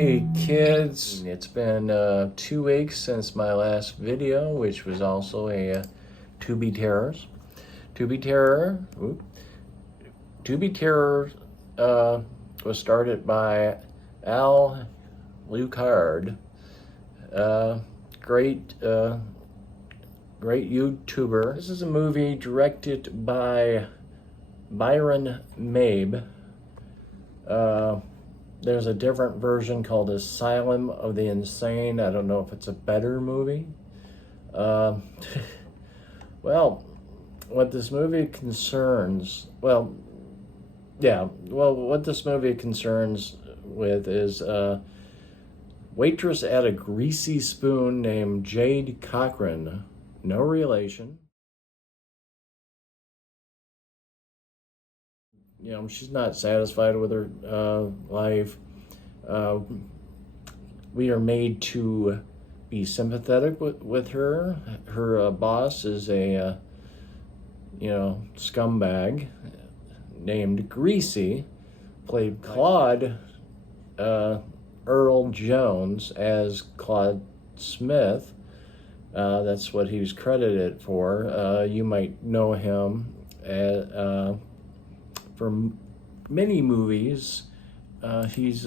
Hey kids, it's been 2 weeks since my last video, which was also a Tubi Terrors. Tubi Terror, Tubi Terror was started by Al Lucard, great YouTuber. This is a movie directed by Byron Mabe. There's a different version called Asylum of the Insane. I don't know if it's a better movie. Well, what this movie concerns, what this movie concerns with is a waitress at a greasy spoon named Jade Cochran, no relation. You know, she's not satisfied with her life. We are made to be sympathetic with her. Her boss is a, scumbag named Greasy, played Claude Earl Jones as Claude Smith. That's what he was credited for. You might know him as, for many movies. He's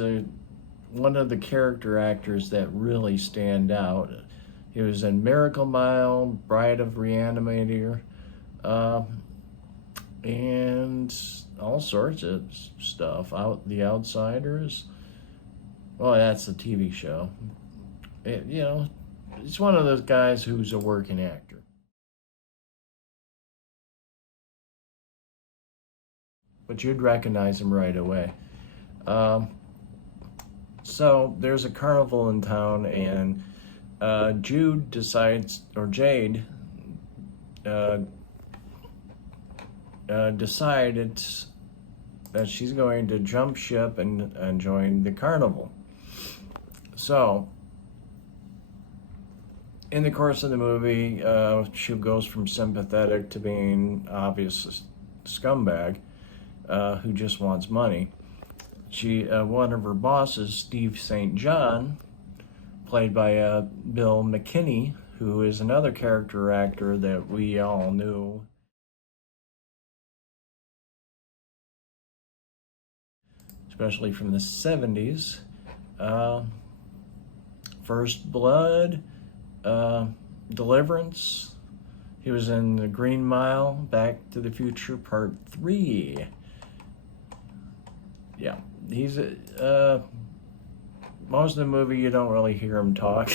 one of the character actors that really stand out. He was in Miracle Mile, Bride of Reanimator, and all sorts of stuff. The Outsiders. Well, that's a TV show. It's one of those guys who's a working actor. But you'd recognize him right away. So there's a carnival in town, and Jade decided that she's going to jump ship and join the carnival. So in the course of the movie, she goes from sympathetic to being obvious scumbag. Who just wants money. One of her bosses, Steve St. John, played by Bill McKinney, who is another character actor that we all knew. Especially from the 70s. First Blood, Deliverance. He was in The Green Mile, Back to the Future Part 3. Yeah, he's most of the movie you don't really hear him talk.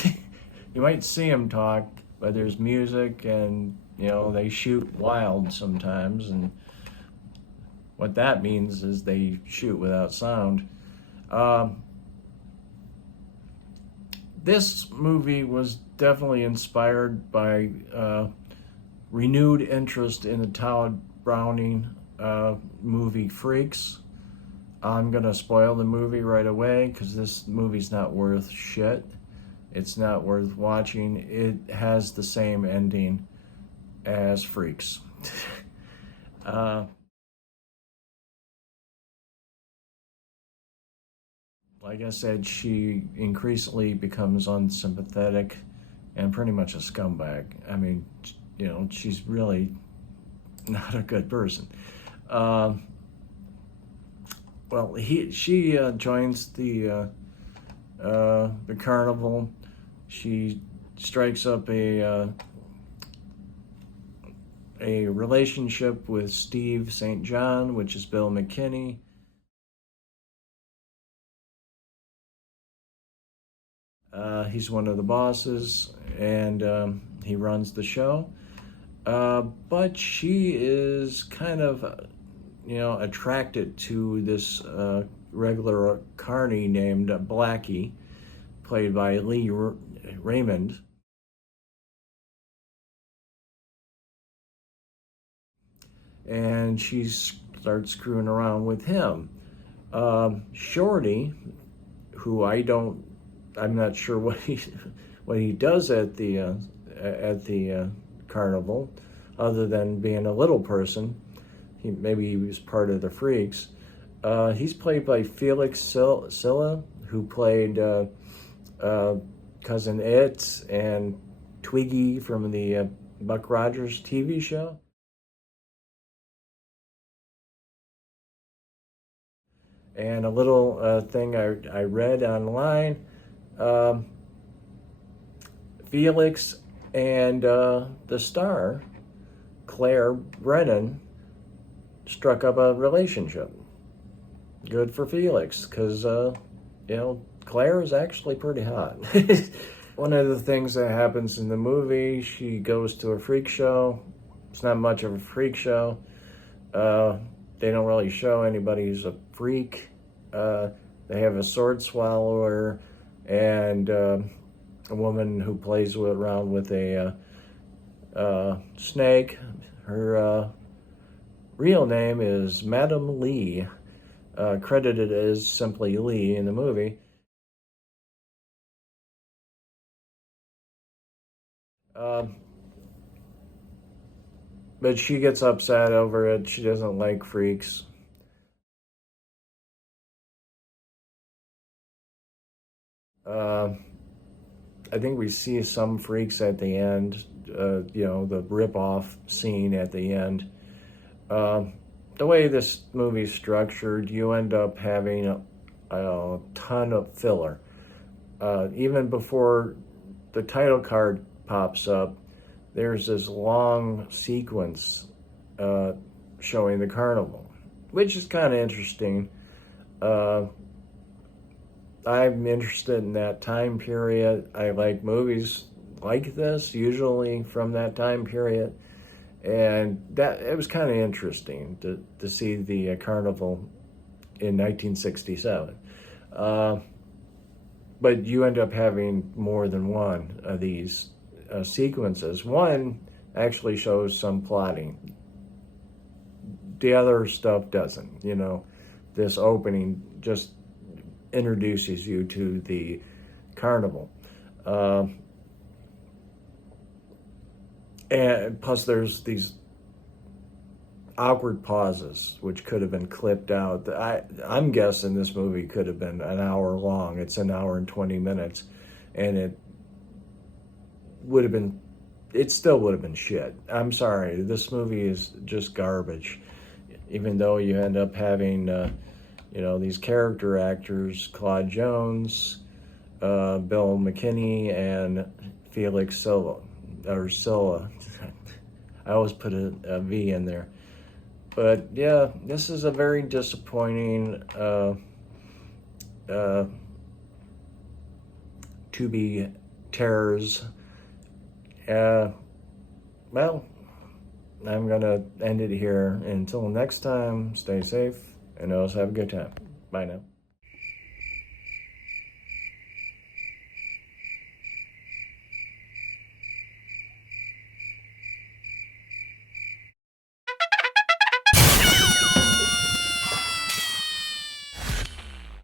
You might see him talk, but there's music and, they shoot wild sometimes, and what that means is they shoot without sound. This movie was definitely inspired by renewed interest in the Todd Browning movie Freaks. I'm gonna spoil the movie right away because this movie's not worth shit. It's not worth watching. It has the same ending as Freaks. Like I said, she increasingly becomes unsympathetic and pretty much a scumbag. I mean, she's really not a good person. She joins the carnival. She strikes up a relationship with Steve St. John, which is Bill McKinney. He's one of the bosses, and he runs the show. But she is kind of, attracted to this regular carny named Blackie, played by Raymond. And she starts screwing around with him. Shorty, who I'm not sure what he does at the carnival, other than being a little person. Maybe he was part of the Freaks. He's played by Felix Silla, who played Cousin It and Twiggy from the Buck Rogers TV show. And a little thing I read online, Felix and the star, Claire Brennen, struck up a relationship. Good for Felix, because, Claire is actually pretty hot. One of the things that happens in the movie, she goes to a freak show. It's not much of a freak show. They don't really show anybody who's a freak. They have a sword swallower and a woman who plays around with a snake. Her real name is Madam Lee, credited as simply Lee in the movie. But she gets upset over it. She doesn't like freaks. I think we see some freaks at the end, the rip-off scene at the end. The way this movie's structured, you end up having a ton of filler. Even before the title card pops up, there's this long sequence showing the carnival, which is kind of interesting. I'm interested in that time period. I like movies like this, usually from that time period. And that it was kind of interesting to see the carnival in 1967. But you end up having more than one of these sequences. One actually shows some plotting. The other stuff doesn't. This opening just introduces you to the carnival. And plus there's these awkward pauses which could have been clipped out. I'm guessing this movie could have been an hour long. It's an hour and 20 minutes, and it still would have been shit. I'm sorry, this movie is just garbage, even though you end up having these character actors, Claude Jones, Bill McKinney, and Felix Silva. I always put a V in there. But yeah, this is a very disappointing Tubi terrors. Well, I'm gonna end it here. Until next time, stay safe and always have a good time. Bye now.